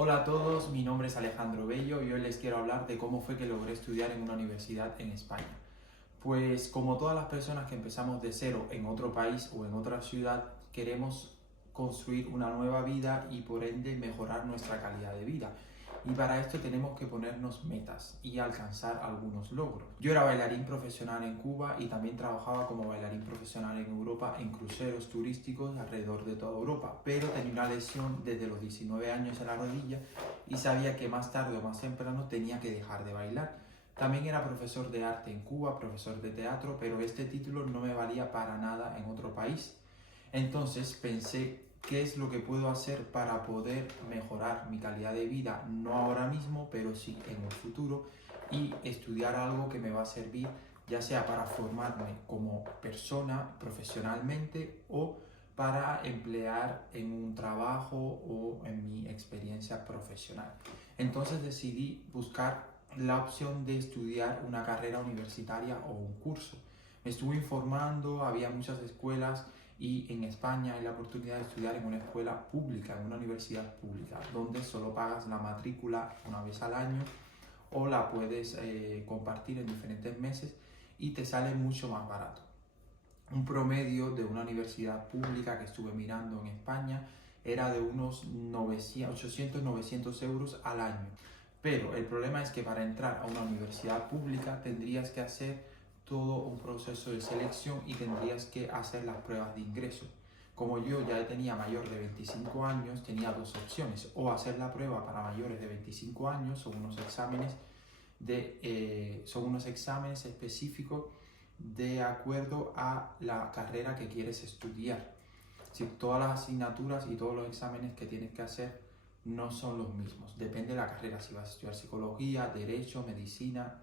Hola a todos, mi nombre es Alejandro Bello y hoy les quiero hablar de cómo fue que logré estudiar en una universidad en España. Pues como todas las personas que empezamos de cero en otro país o en otra ciudad, queremos construir una nueva vida y por ende mejorar nuestra calidad de vida. Y para esto tenemos que ponernos metas y alcanzar algunos logros. Yo era bailarín profesional en Cuba y también trabajaba como bailarín profesional en Europa en cruceros turísticos alrededor de toda Europa, pero tenía una lesión desde los 19 años en la rodilla y sabía que más tarde o más temprano tenía que dejar de bailar. También era profesor de arte en Cuba, profesor de teatro, pero este título no me valía para nada en otro país. Entonces pensé, ¿qué es lo que puedo hacer para poder mejorar mi calidad de vida? No ahora mismo, pero sí en el futuro, y estudiar algo que me va a servir, ya sea para formarme como persona profesionalmente o para emplear en un trabajo o en mi experiencia profesional. Entonces decidí buscar la opción de estudiar una carrera universitaria o un curso. Me estuve informando, había muchas escuelas y en España hay la oportunidad de estudiar en una escuela pública, en una universidad pública, donde solo pagas la matrícula una vez al año o la puedes compartir en diferentes meses y te sale mucho más barato. Un promedio de una universidad pública que estuve mirando en España era de unos 800-900 euros al año. Pero el problema es que para entrar a una universidad pública tendrías que hacer todo un proceso de selección y tendrías que hacer las pruebas de ingreso. Como yo ya tenía mayor de 25 años, tenía dos opciones: o hacer la prueba para mayores de 25 años, son unos exámenes específicos de acuerdo a la carrera que quieres estudiar. Si todas las asignaturas y todos los exámenes que tienes que hacer no son los mismos. Depende de la carrera, si vas a estudiar psicología, derecho, medicina,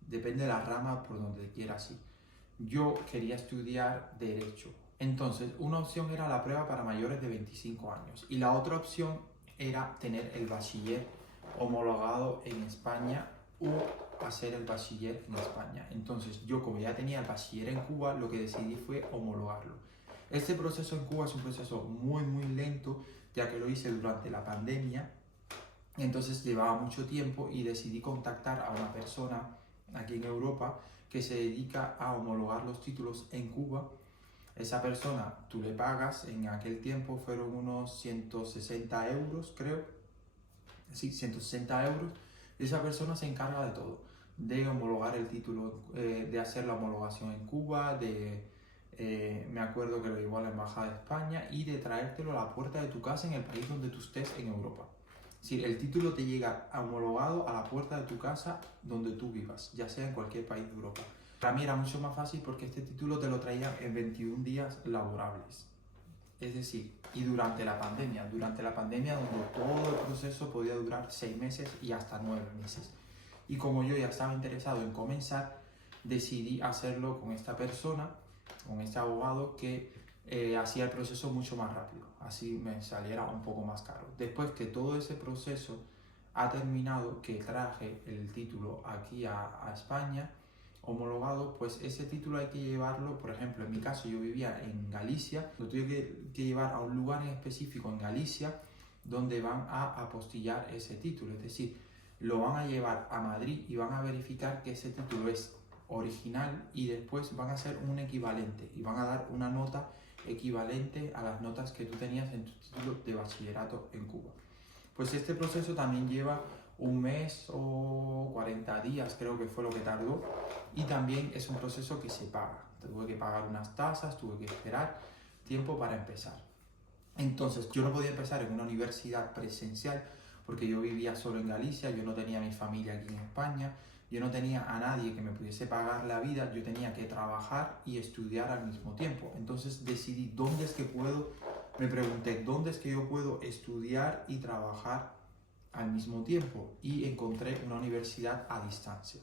depende de la rama por donde quieras ir. Yo quería estudiar derecho. Entonces, una opción era la prueba para mayores de 25 años y la otra opción era tener el bachiller homologado en España o hacer el bachiller en España. Entonces, yo como ya tenía el bachiller en Cuba, lo que decidí fue homologarlo. Este proceso en Cuba es un proceso muy lento, ya que lo hice durante la pandemia, entonces llevaba mucho tiempo y decidí contactar a una persona aquí en Europa que se dedica a homologar los títulos en Cuba. Esa persona, tú le pagas, en aquel tiempo fueron unos 160 euros, creo, sí, 160 euros, y esa persona se encarga de todo, de homologar el título, de hacer la homologación en Cuba, me acuerdo que lo llevó a la Embajada de España y de traértelo a la puerta de tu casa en el país donde tú estés en Europa. Es decir, el título te llega homologado a la puerta de tu casa donde tú vivas, ya sea en cualquier país de Europa. Para mí era mucho más fácil porque este título te lo traían en 21 días laborables. Es decir, y durante la pandemia donde todo el proceso podía durar 6 meses y hasta 9 meses. Y como yo ya estaba interesado en comenzar, decidí hacerlo con esta persona, con este abogado que hacía el proceso mucho más rápido, así me saliera un poco más caro. Después que todo ese proceso ha terminado, que traje el título aquí a España homologado, pues ese título hay que llevarlo, por ejemplo, en mi caso yo vivía en Galicia, lo tuve que llevar a un lugar en específico en Galicia donde van a apostillar ese título, es decir, lo van a llevar a Madrid y van a verificar que ese título es original y después van a hacer un equivalente y van a dar una nota equivalente a las notas que tú tenías en tu título de bachillerato en Cuba. Pues este proceso también lleva un mes o 40 días, creo que fue lo que tardó, y también es un proceso que se paga. Tuve que pagar unas tasas, tuve que esperar tiempo para empezar. Entonces, yo no podía empezar en una universidad presencial porque yo vivía solo en Galicia, yo no tenía mi familia aquí en España, yo no tenía a nadie que me pudiese pagar la vida, yo tenía que trabajar y estudiar al mismo tiempo. Entonces decidí dónde es que puedo, me pregunté dónde es que yo puedo estudiar y trabajar al mismo tiempo y encontré una universidad a distancia.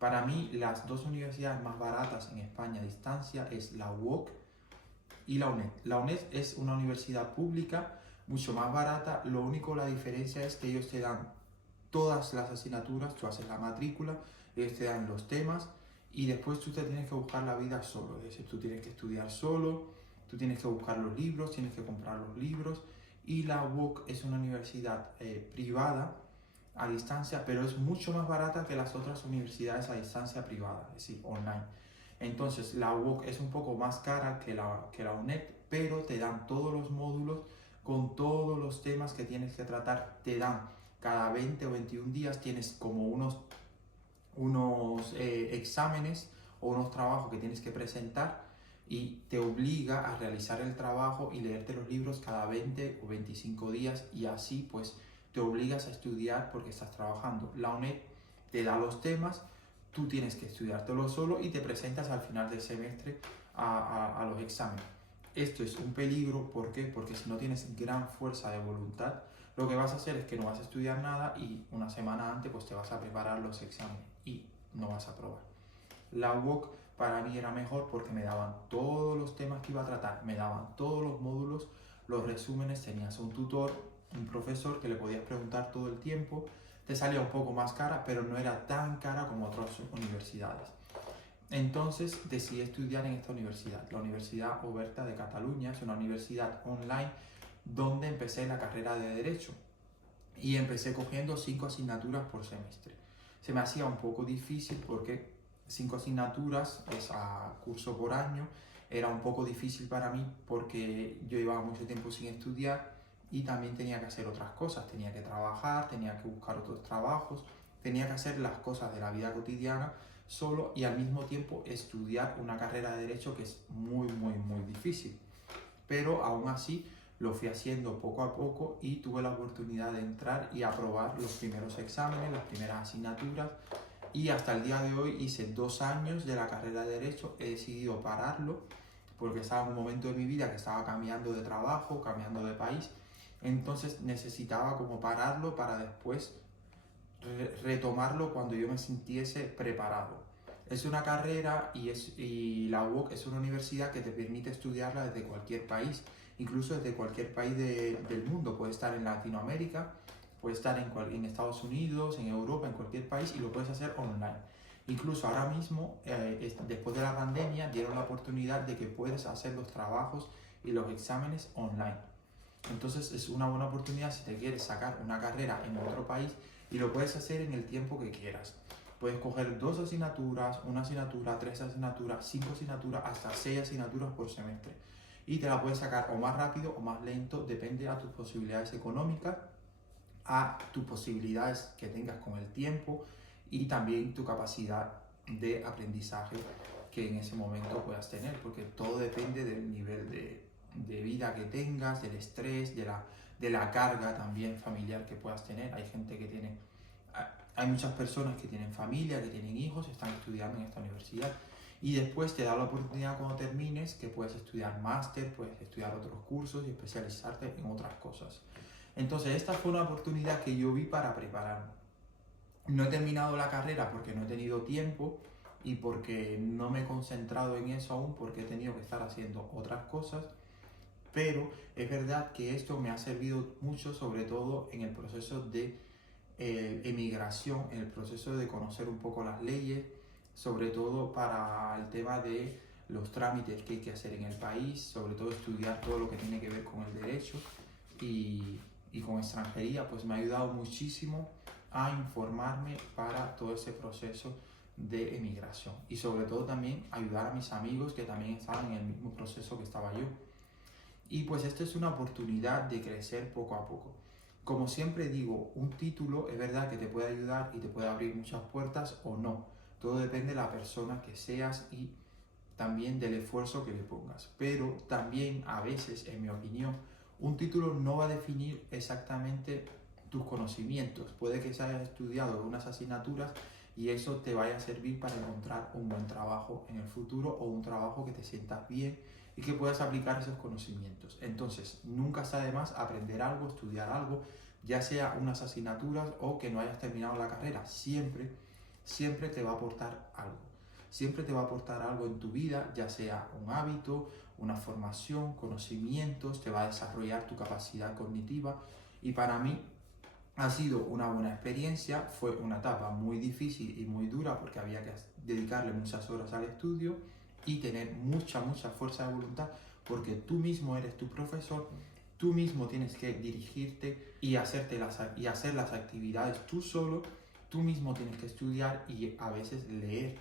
Para mí, las dos universidades más baratas en España a distancia es la UOC y la UNED. La UNED es una universidad pública mucho más barata, lo único, la diferencia es que ellos te dan todas las asignaturas, tú haces la matrícula, ellos te dan los temas y después tú te tienes que buscar la vida solo, es decir, tú tienes que estudiar solo, tú tienes que buscar los libros, tienes que comprar los libros y la UOC es una universidad privada a distancia, pero es mucho más barata que las otras universidades a distancia privada, es decir, online. Entonces la UOC es un poco más cara que la UNED, pero te dan todos los módulos con todos los temas que tienes que tratar. Te dan cada 20 o 21 días, tienes como unos exámenes o unos trabajos que tienes que presentar y te obliga a realizar el trabajo y leerte los libros cada 20 o 25 días y así pues te obligas a estudiar porque estás trabajando. La UNED te da los temas, tú tienes que estudiártelo solo y te presentas al final del semestre a los exámenes. Esto es un peligro, ¿por qué? Porque si no tienes gran fuerza de voluntad, lo que vas a hacer es que no vas a estudiar nada y una semana antes pues te vas a preparar los exámenes y no vas a aprobar. La UOC para mí era mejor porque me daban todos los temas que iba a tratar, me daban todos los módulos, los resúmenes, tenías un tutor, un profesor que le podías preguntar todo el tiempo, te salía un poco más cara, pero no era tan cara como otras universidades. Entonces decidí estudiar en esta universidad, la Universidad Oberta de Cataluña, es una universidad online donde empecé la carrera de Derecho y empecé cogiendo 5 asignaturas por semestre. Se me hacía un poco difícil porque 5 asignaturas es a curso por año, era un poco difícil para mí porque yo llevaba mucho tiempo sin estudiar y también tenía que hacer otras cosas, tenía que trabajar, tenía que buscar otros trabajos, tenía que hacer las cosas de la vida cotidiana solo y al mismo tiempo estudiar una carrera de Derecho que es muy difícil. Pero aún así lo fui haciendo poco a poco y tuve la oportunidad de entrar y aprobar los primeros exámenes, las primeras asignaturas y hasta el día de hoy hice 2 años de la carrera de Derecho, he decidido pararlo porque estaba en un momento de mi vida que estaba cambiando de trabajo, cambiando de país, entonces necesitaba como pararlo para después retomarlo cuando yo me sintiese preparado. Es una carrera y la UOC es una universidad que te permite estudiarla desde cualquier país, incluso desde cualquier país del mundo. Puede estar en Latinoamérica, puede estar en Estados Unidos, en Europa, en cualquier país y lo puedes hacer online. Incluso ahora mismo, después de la pandemia, dieron la oportunidad de que puedes hacer los trabajos y los exámenes online. Entonces es una buena oportunidad si te quieres sacar una carrera en otro país y lo puedes hacer en el tiempo que quieras. Puedes coger 2 asignaturas, 1 asignatura, 3 asignaturas, 5 asignaturas, hasta 6 asignaturas por semestre. Y te la puedes sacar o más rápido o más lento, depende a tus posibilidades económicas, a tus posibilidades que tengas con el tiempo y también tu capacidad de aprendizaje que en ese momento puedas tener, porque todo depende del nivel de vida que tengas, del estrés, de la carga también familiar que puedas tener. Hay muchas personas que tienen familia, que tienen hijos, están estudiando en esta universidad y después te da la oportunidad cuando termines que puedes estudiar máster, puedes estudiar otros cursos y especializarte en otras cosas. Entonces esta fue una oportunidad que yo vi para prepararme. No he terminado la carrera porque no he tenido tiempo y porque no me he concentrado en eso aún, porque he tenido que estar haciendo otras cosas, pero es verdad que esto me ha servido mucho, sobre todo en el proceso de emigración, en el proceso de conocer un poco las leyes, sobre todo para el tema de los trámites que hay que hacer en el país, sobre todo estudiar todo lo que tiene que ver con el derecho y con extranjería, pues me ha ayudado muchísimo a informarme para todo ese proceso de emigración y sobre todo también ayudar a mis amigos que también estaban en el mismo proceso que estaba yo. Y pues esta es una oportunidad de crecer poco a poco. Como siempre digo, un título es verdad que te puede ayudar y te puede abrir muchas puertas o no. Todo depende de la persona que seas y también del esfuerzo que le pongas. Pero también a veces, en mi opinión, un título no va a definir exactamente tus conocimientos. Puede que se hayas estudiado unas asignaturas y eso te vaya a servir para encontrar un buen trabajo en el futuro o un trabajo que te sientas bien y que puedas aplicar esos conocimientos. Entonces, nunca está de más aprender algo, estudiar algo, ya sea unas asignaturas o que no hayas terminado la carrera. Siempre te va a aportar algo. Siempre te va a aportar algo en tu vida, ya sea un hábito, una formación, conocimientos, te va a desarrollar tu capacidad cognitiva y para mí ha sido una buena experiencia. Fue una etapa muy difícil y muy dura porque había que dedicarle muchas horas al estudio y tener mucha fuerza de voluntad porque tú mismo eres tu profesor, Tú mismo tienes que dirigirte y hacer las actividades tú solo. Tú mismo tienes que estudiar y a veces leer.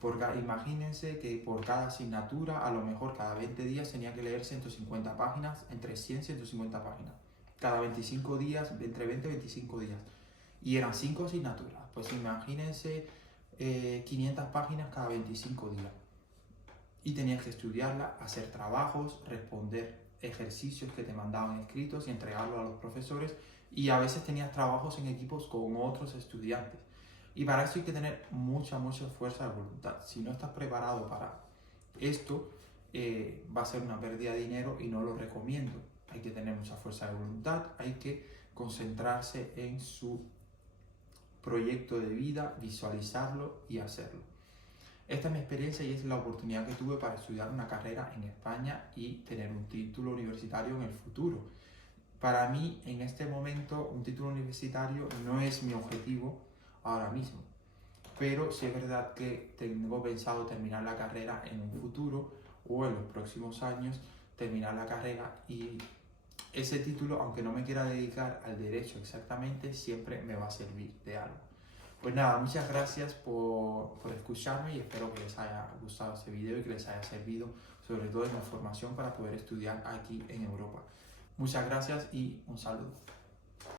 Porque imagínense que por cada asignatura, a lo mejor cada 20 días tenía que leer 150 páginas, entre 100 y 150 páginas. Cada 25 días, entre 20 y 25 días. Y eran 5 asignaturas. Pues imagínense 500 páginas cada 25 días. Y tenías que estudiarla, hacer trabajos, responder ejercicios que te mandaban escritos y entregarlos a los profesores. Y a veces tenías trabajos en equipos con otros estudiantes. Y para eso hay que tener mucha fuerza de voluntad. Si no estás preparado para esto, va a ser una pérdida de dinero y no lo recomiendo. Hay que tener mucha fuerza de voluntad, hay que concentrarse en su proyecto de vida, visualizarlo y hacerlo. Esta es mi experiencia y es la oportunidad que tuve para estudiar una carrera en España y tener un título universitario en el futuro. Para mí, en este momento, un título universitario no es mi objetivo ahora mismo, pero sí es verdad que tengo pensado terminar la carrera en un futuro o en los próximos años, terminar la carrera, y ese título, aunque no me quiera dedicar al derecho exactamente, siempre me va a servir de algo. Pues nada, muchas gracias por escucharme y espero que les haya gustado este video y que les haya servido sobre todo en la formación para poder estudiar aquí en Europa. Muchas gracias y un saludo.